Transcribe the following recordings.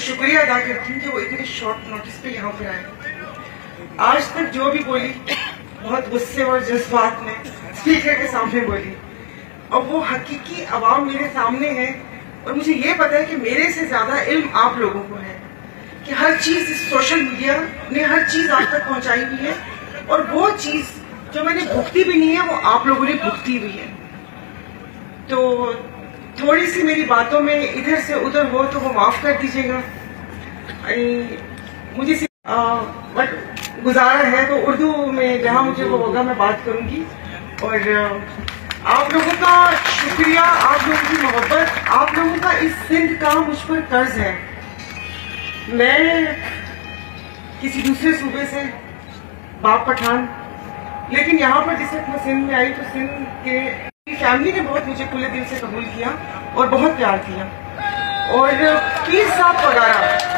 शुक्रिया अदा करती हूँ कि वो इतने शॉर्ट नोटिस पे यहाँ पर आए। आज तक जो भी बोली बहुत गुस्से और जज्बात में स्पीकर के सामने बोली, और वो हकीकी आवाम मेरे सामने है। और मुझे ये पता है कि मेरे से ज्यादा इल्म आप लोगों को है कि हर चीज इस सोशल मीडिया ने हर चीज आप तक पहुंचाई हुई है, और वो चीज जो मैंने भुगती भी नहीं है वो आप लोगों ने भुगती हुई है। तो थोड़ी सी मेरी बातों में इधर से उधर हो तो वो माफ कर दीजिएगा। मुझे बट गुजारा है तो उर्दू में जहां मुझे वो होगा मैं बात करूंगी। और आप लोगों का शुक्रिया, आप लोगों की मोहब्बत, आप लोगों का इस सिंध का मुझ पर कर्ज है। मैं किसी दूसरे सूबे से, बाप पठान, लेकिन यहाँ पर जिस वक्त मैं सिंध में आई तो सिंध के फैमिली ने बहुत मुझे खुले दिल से कबूल किया और बहुत प्यार किया। और पीर साहब वगैरह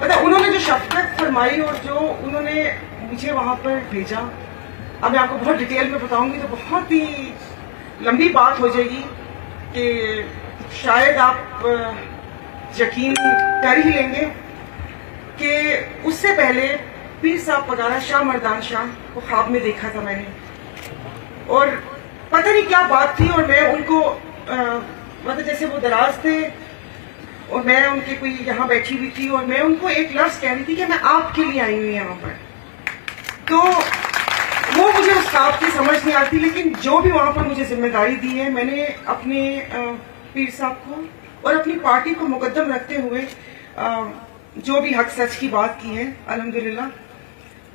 मतलब उन्होंने जो शफकत फरमाई और जो उन्होंने मुझे वहां पर भेजा, अब मैं आपको बहुत डिटेल में बताऊंगी तो बहुत ही लंबी बात हो जाएगी कि शायद आप यकीन कर ही लेंगे कि उससे पहले पीर साहब वगैरह शाह मर्दान शाह को ख्वाब में देखा था मैंने, और पता नहीं क्या बात थी। और मैं उनको मतलब जैसे वो दराज थे और मैं उनके कोई यहाँ बैठी हुई थी और मैं उनको एक लफ्ज कह रही थी कि मैं आपके लिए आई हूँ यहाँ पर। तो वो मुझे उस ख्वाब की समझ नहीं आती, लेकिन जो भी वहां पर मुझे जिम्मेदारी दी है मैंने अपने पीर साहब को और अपनी पार्टी को मुकद्दम रखते हुए जो भी हक सच की बात की है अल्हम्दुलिल्लाह।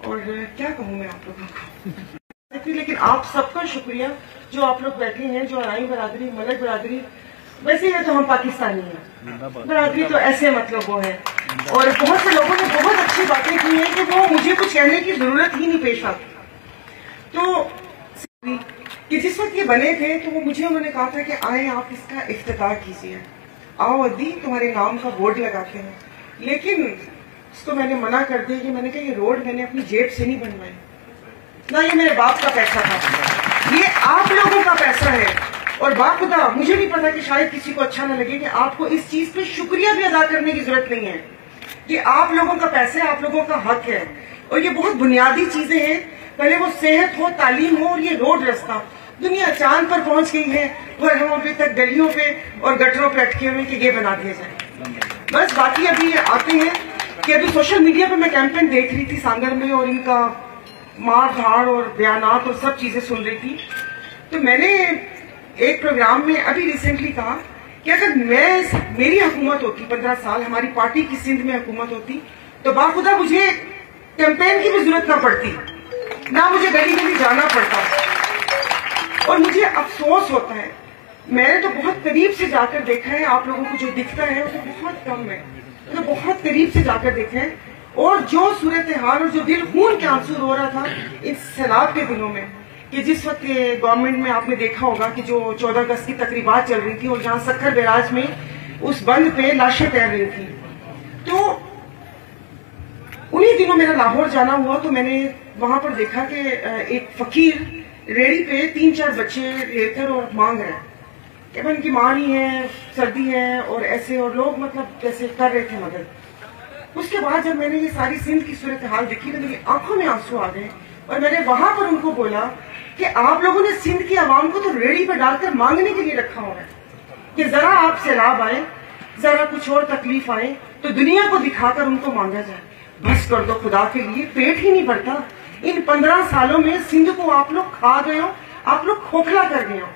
और क्या कहूँ मैं आप लोगों को, लेकिन आप सबका शुक्रिया जो आप लोग बैठे हैं, जो अराई बरादरी, मलक बरादरी, वैसे है तो हम पाकिस्तानी हैं, बरादरी तो ऐसे मतलब वो है। और बहुत से लोगों ने बहुत अच्छी बातें की हैं कि वो मुझे कुछ कहने की जरूरत ही नहीं पेश आती। तो कि जिस वक्त ये बने थे तो वो मुझे उन्होंने कहा था कि आए आप इसका इफ्तिताह कीजिए, आओ अद्दी तुम्हारे नाम का बोर्ड लगाते हैं। लेकिन उसको मैंने मना कर दिया कि मैंने कहा ये रोड मैंने अपनी जेब से नहीं बनवाई, ना ये मेरे बाप का पैसा था, ये आप लोगों का पैसा है। और बाखुदा मुझे नहीं पता कि शायद किसी को अच्छा ना लगे कि आपको इस चीज पे शुक्रिया भी अदा करने की जरूरत नहीं है कि आप लोगों का पैसा है, आप लोगों का हक है। और ये बहुत बुनियादी चीजें हैं, पहले वो सेहत हो, तालीम हो, और ये रोड रास्ता। दुनिया चांद पर पहुंच गई है और हम अभी तक गलियों पे और गटरों पे अटके हुए कि ये बना दिया जाए। बस बाकी अभी आते हैं कि अभी सोशल मीडिया पे मैं कैंपेन देख रही थी सांगड़ में और इनका मार धाड़ और बयानात और सब चीजें सुन रही थी। तो मैंने एक प्रोग्राम में अभी रिसेंटली कहा कि अगर मेरी हुकूमत होती 15 साल, हमारी पार्टी की सिंध में हुकूमत होती, तो बाखुदा मुझे कैंपेन की भी जरूरत ना पड़ती, ना मुझे गली गली जाना पड़ता। और मुझे अफसोस होता है, मैंने तो बहुत करीब से जाकर देखा है, आप लोगों को जो दिखता है वो बहुत कम है, तो बहुत करीब से जाकर देखा है। और जो सूरत हाल और जो दिल खून के आंसू रो रहा था इस सैलाब के दिनों में, कि जिस वक्त गवर्नमेंट में आपने देखा होगा कि जो 14 अगस्त की तकरीबात चल रही थी और जहां सक्खर बैराज में उस बंद पे लाशें तैर रही थी, तो उन्हीं दिनों मेरा लाहौर जाना हुआ तो मैंने वहां पर देखा कि एक फकीर रेडी पे 3-4 बच्चे लेकर और मांग रहे हैं कि उनकी मां नहीं है, सर्दी है और ऐसे, और लोग मतलब जैसे कर रहे थे मदद। उसके बाद जब मैंने ये सारी सिंध की सूरत हाल देखी तो मेरी आंखों में आंसू आ गए और मैंने वहां पर उनको बोला कि आप लोगों ने सिंध की आवाम को तो रेडी पे डालकर मांगने के लिए रखा हुआ है कि जरा आप सैलाब आए, जरा कुछ और तकलीफ आए तो दुनिया को दिखाकर उनको मांगा जाए। बस कर दो खुदा के लिए, पेट ही नहीं भरता। इन 15 सालों में सिंध को आप लोग खा गए हो, आप लोग खोखला कर गए हो।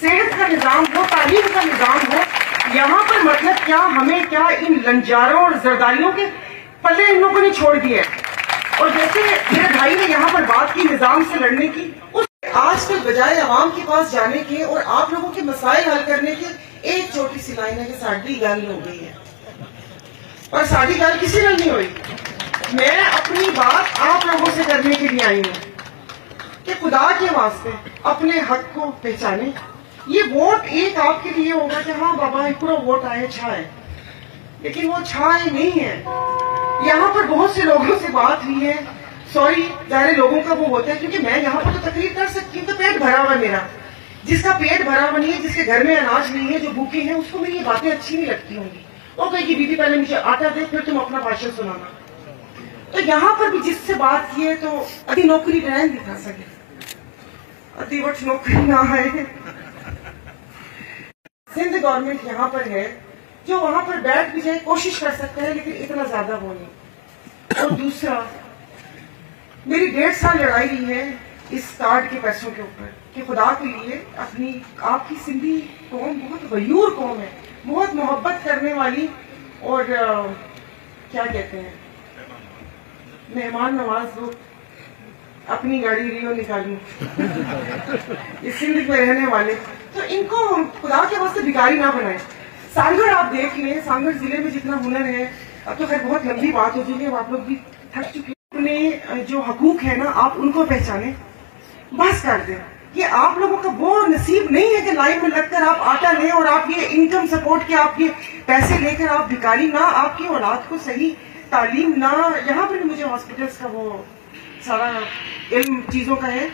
सेहत का निजाम हो, तालीम का निजाम हो, यहाँ पर मतलब क्या, हमें क्या, इन लंजारों और जरदारियों के पल्ले इन लोगों ने छोड़ दिया। और जैसे मेरे भाई ने यहाँ पर बात की निजाम से लड़ने की, उस आजकल बजाय आवाम के पास जाने के और आप लोगों के मसाइल हल करने की एक छोटी सी लाइन है कि साड़ी गल हो गई है, और साड़ी गल किसी ने नहीं हुई। मैं अपनी बात आप लोगों से करने के लिए आई हूँ कि खुदा के वास्ते अपने हक को पहचाने। ये वोट एक आपके लिए होगा कि हाँ बाबा एक पूरा वोट आए छाए, लेकिन वो छाए नहीं है। यहाँ पर बहुत से लोगों से बात हुई है, सॉरी सारे लोगों का वो होता है, क्योंकि मैं यहाँ पर तो तकरीर कर सकती हूँ, तो पेट भरा हुआ मेरा। जिसका पेट भरा हुआ नहीं है, जिसके घर में अनाज नहीं है, जो भूखे हैं, उसको मेरी ये बातें अच्छी नहीं लगती होंगी। वो कहेगी दीदी पहले मुझे आटा दे, फिर तुम अपना भाषण सुनाना। तो यहाँ पर भी जिससे बात की है तो अभी नौकरी रहन दिखा सके, अति वट नौकरी ना है। सिंध गवर्नमेंट यहाँ पर है जो वहां पर बैठ भी जाए, कोशिश कर सकता है, लेकिन इतना ज्यादा वो नहीं। और दूसरा, मेरी 1.5 साल लड़ाई रही है इस कार्ड के पैसों के ऊपर कि खुदा के लिए अपनी आपकी सिंधी कौम बहुत गयूर कौम है, बहुत मोहब्बत करने वाली, और क्या कहते हैं मेहमान नवाज लोग। अपनी गाड़ी रियो निकालूं इस सिंध में रहने वाले, तो इनको खुदा के वास्ते भिखारी ना बनाए। सांगड़ आप देख लें, सांगड़ जिले में जितना हुनर है, अब तो खैर बहुत लंबी बात हो चुकी है, आप लोग भी थक चुके हैं। अपने जो हकूक है ना, आप उनको पहचाने, बस कर दें। ये आप लोगों का वो नसीब नहीं है कि लाइन में लगकर आप आटा लें और आप ये इनकम सपोर्ट के आप ये पैसे लेकर आप भिखारी ना, आपकी औलाद को सही तालीम ना। यहाँ पर मुझे हॉस्पिटल्स का वो सारा इल्म चीजों का है,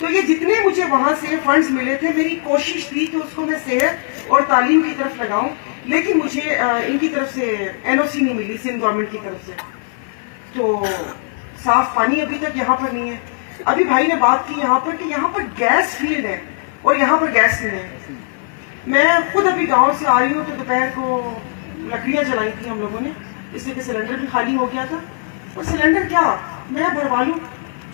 तो ये जितने मुझे वहां से फंड्स मिले थे, मेरी कोशिश थी कि उसको मैं सेहत और तालीम की तरफ लगाऊं, लेकिन मुझे इनकी तरफ से एनओसी नहीं मिली, सिंध गवर्नमेंट की तरफ से। तो साफ पानी अभी तक यहाँ पर नहीं है। अभी भाई ने बात की यहाँ पर कि यहाँ पर गैस फील्ड है और यहाँ पर गैस नहीं है। मैं खुद अभी गांव से आ रही हूँ, तो दोपहर को लकड़ियां जलाई थी हम लोगों ने, इसलिए कि सिलेंडर भी खाली हो गया था। और सिलेंडर क्या मैं भरवा लूं,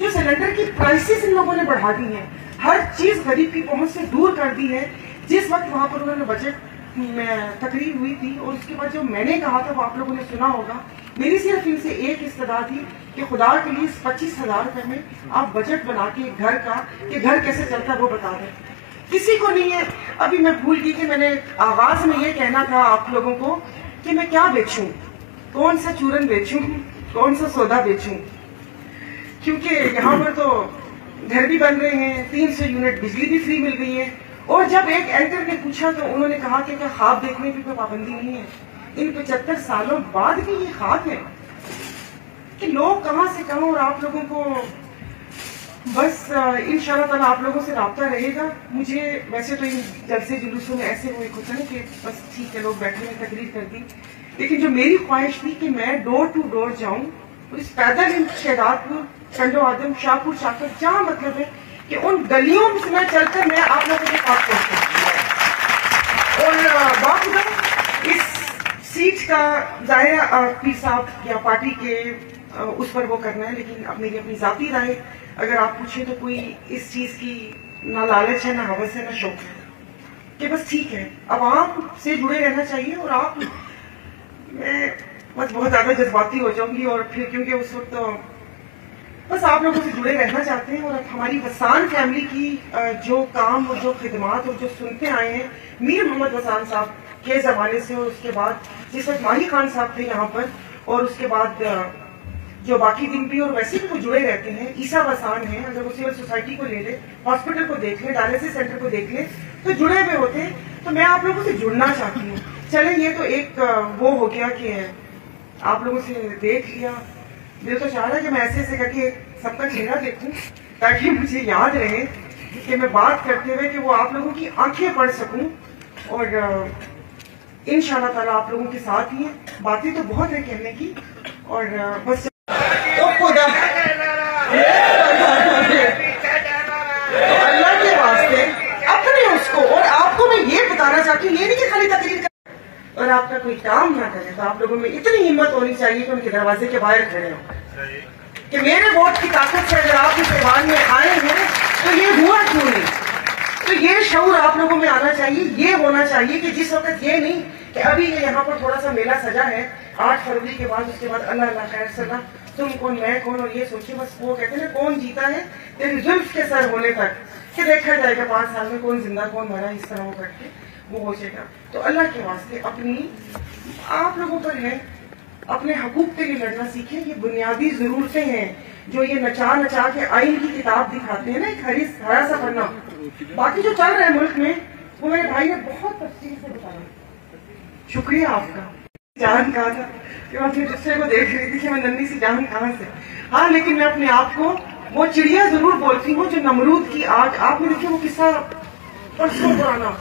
जो सिलेंडर की प्राइसेस इन लोगों ने बढ़ा दी है, हर चीज गरीब की पहुंच से दूर कर दी है। जिस वक्त वहां पर उन्होंने बजट में तकरीर हुई थी और उसके बाद जो मैंने कहा था वो आप लोगों ने सुना होगा, मेरी सिर्फ इनसे एक इस्तदा थी कि खुदा के लिए 25,000 रुपए में आप बजट बना के घर का, कि घर कैसे चलता है वो बता दें। किसी को नहीं है। अभी मैं भूल गई कि मैंने आगाज में ये कहना था आप लोगों को कि मैं क्या बेचूं, कौन सा चूरन बेचूं, कौन सा सौदा बेचूं, क्योंकि यहाँ पर तो घर भी बन रहे हैं, 300 यूनिट बिजली भी फ्री मिल गई है। और जब एक एंकर ने पूछा तो उन्होंने कहा कि क्या ख्वाब देखने की कोई पाबंदी नहीं है। इन 75 सालों बाद भी ये ख्वाब है कि लोग कहां से कहां, और आप लोगों को बस इंशाल्लाह ताला आप लोगों से राब्ता रहेगा। मुझे वैसे तो इन जलसे जुलूसों में ऐसे वो एक होता है कि बस ठीक है लोग बैठे हैं तकरीर कर दी, लेकिन जो मेरी ख्वाहिश थी कि मैं डोर टू डोर जाऊं और इस पैदल इन शहदादपुर, चंडो आदम, शाहपुर, शाकर, जहां मतलब है कि उन गलियों में मैं चलकर मैं आप लोगों के पास पहुंचूं। और बात इस सीट का जाहिर पीर साहब या पार्टी के उस पर वो करना है, लेकिन अब मेरी अपनी जाती राय अगर आप पूछे तो कोई इस चीज की ना लालच है, ना हवस है, ना शौक है, कि बस ठीक है अब आप से जुड़े रहना चाहिए। और आप, मैं बस बहुत ज्यादा जज्बाती हो जाऊंगी और फिर क्योंकि उस वक्त तो बस आप लोगों से जुड़े रहना चाहते हैं। और हमारी वसान फैमिली की जो काम और जो खिदमात और जो सुनते आए हैं मीर मोहम्मद वसान साहब के जमाने से, और उसके बाद जिस वक्त माही खान साहब थे यहाँ पर, और उसके बाद जो बाकी दिन भी और वैसे भी वो जुड़े रहते हैं। ईसा वसान है, अगर वो सिविल सोसाइटी को ले ले, हॉस्पिटल को देख ले, डायलिसिस सेंटर को देख ले, तो जुड़े हुए होते हैं। तो मैं आप लोगों से जुड़ना चाहती हूँ। चले ये तो एक वो हो गया कि आप लोगों से देख लिया, दिल तो चाह रहा है कि मैं ऐसे ऐसे करके सबका चेहरा देखूं ताकि मुझे याद रहे कि मैं बात करते हुए कि वो आप लोगों की आंखें पढ़ सकूं। और इंशाल्लाह ताला आप लोगों के साथ ही है। बातें तो बहुत है कहने की, और बस अल्लाह के वास्ते अपने उसको, और आपको मैं ये बताना चाहती हूँ, ये नहीं कि खाली तकरीर कर और आपका कोई काम ना करे, तो आप लोगों में इतनी हिम्मत होनी चाहिए कि उनके दरवाजे के बाहर खड़े हो कि मेरे वोट की ताकत से अगर आप इस ऐवान में आए हैं तो ये हुआ क्यों नहीं। तो ये शऊर आप लोगों में आना चाहिए, ये होना चाहिए कि जिस वक्त ये नहीं कि अभी ये यहाँ पर थोड़ा सा मेला सजा है 8 फरवरी के बाद, उसके बाद अल्लाह अल्लाह खैर सला, तुम कौन मैं कौन, और ये सोचिए बस वो कहते हैं कौन जीता है तेरी जुल्फ के सर होने तक, कि देखा जाएगा 5 साल में कौन जिंदा कौन मरा, इस तरह वो करके वो हो जाएगा। तो अल्लाह के वास्ते अपनी आप लोगों पर है, अपने हकूक के लिए लड़ना सीखें। ये बुनियादी जरूरतें हैं जो ये नचा नचा के आइन की किताब दिखाते हैं ना, एक हरा सा पन्ना, बाकी जो चल रहा है मुल्क में वो मेरे भाई ने बहुत तफसील से बताया। शुक्रिया आपका। जान कहा था कि मैं अपने गुस्से को देख रही थी कि मैं नन्ही सी जान कहाँ से। हाँ, लेकिन मैं अपने आप को वो चिड़िया जरूर बोलती हूँ जो नमरूद की आग, आपने देखिए वो किस्सा परसों पुराना,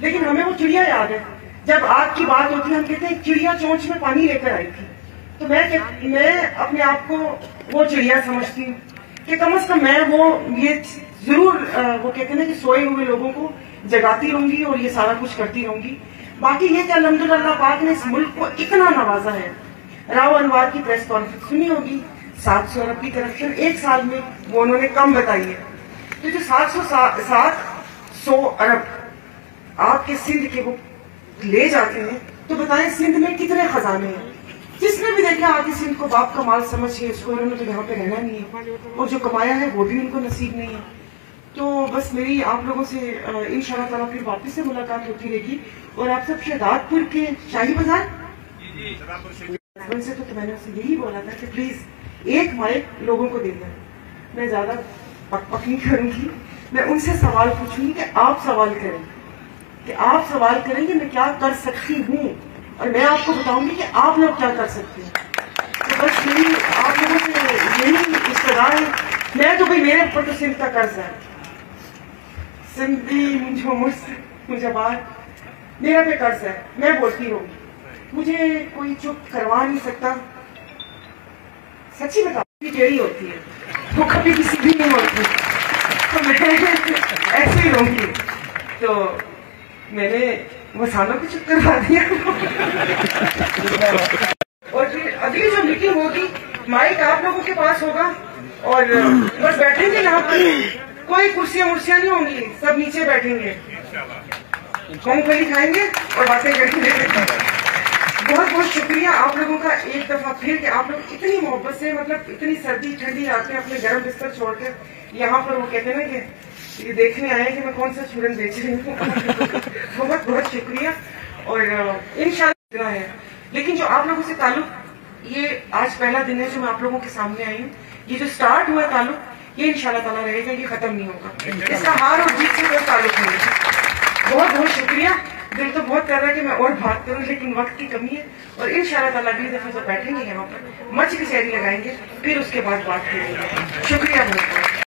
लेकिन हमें वो चिड़िया याद है जब आग की बात होती है हम कहते हैं चिड़िया चोंच में पानी लेकर आई थी। तो मैं अपने आप को वो चिड़िया समझती हूँ कि कम से कम मैं वो ये जरूर वो कहते हैं ना कि सोए हुए लोगों को जगाती रहूंगी और ये सारा कुछ करती रहूंगी। बाकी ये कि अल्हम्दुलिल्लाह पाक ने इस मुल्क को इतना नवाजा है। राव अनवर की प्रेस कॉन्फ्रेंस सुनी होगी, 700 अरब की करप्शन एक साल में वो उन्होंने कम बताई है। तो जो 700 अरब आपके सिंध के वो ले जाते हैं, तो बताएं सिंध में कितने खजाने हैं। जिसने भी देखा आगे सिंध को बाप का माल समझ के इसको इन्होंने तो यहाँ पे रहना नहीं है, और जो कमाया है वो भी उनको नसीब नहीं है। तो बस मेरी आप लोगों से इंशाअल्लाह ताला फिर वापस से मुलाकात होती रहेगी। और आप सब शहदादपुर के शाही बाजार से तो मैंने उसे यही बोला था कि प्लीज एक माइक लोगों को दे दें। मैं ज्यादा पक नहीं करूंगी, मैं उनसे सवाल पूछूंगी कि आप सवाल करें, कि आप सवाल करें कि मैं क्या कर सकती हूँ, और मैं आपको बताऊंगी कि आप लोग क्या कर सकते हैं। तो बस यही आप लोगों से यही इस्तदा है। मैं तो भाई मेरे ऊपर तो सिंध का कर्ज है, सिंधी मुझे बात मेरा पे कर्ज है। मैं बोलती रहूंगी, मुझे कोई चुप करवा नहीं सकता। सच्ची बताओ टेढ़ी होती है, वो कभी भी सीधी नहीं होती, तो मैं ऐसे ही रहूंगी। तो मैंने मसालों को चुप करवा दिया। और फिर अगली जो मीटिंग होगी माइक आप लोगों के पास होगा, और बस बैठेंगे यहाँ पर, कोई कुर्सियां मुर्सियां नहीं होंगी, सब नीचे बैठेंगे, मूंगफली खाएंगे और बातें करेंगे। बहुत बहुत शुक्रिया आप लोगों का एक दफा फिर कि आप लोग इतनी मोहब्बत से, मतलब इतनी सर्दी ठंडी रात में अपने गर्म बिस्तर छोड़कर यहाँ पर वो कहते हैं ना कि ये देखने आए कि मैं कौन सा चूरन बेच रही हूँ। बहुत बहुत शुक्रिया। और इंशाल्लाह इतना है, लेकिन जो आप लोगों से ताल्लुक, ये आज पहला दिन है जो मैं आप लोगों के सामने आई हूँ। ये जो स्टार्ट हुआ ताल्लुक, ये इंशाल्लाह ताला रहेगा, ये खत्म नहीं होगा। इसका हार और जीत से कोई ताल्लुक नहीं है। बहुत बहुत शुक्रिया। दिल तो बहुत कर रहा है कि मैं और बात करूं, लेकिन वक्त की कमी है। और इंशाल्लाह ताला अगली दफा जब बैठेंगे यहाँ पर मच की शायरी लगाएंगे, फिर उसके बाद बात करेंगे। शुक्रिया बहुत बहुत।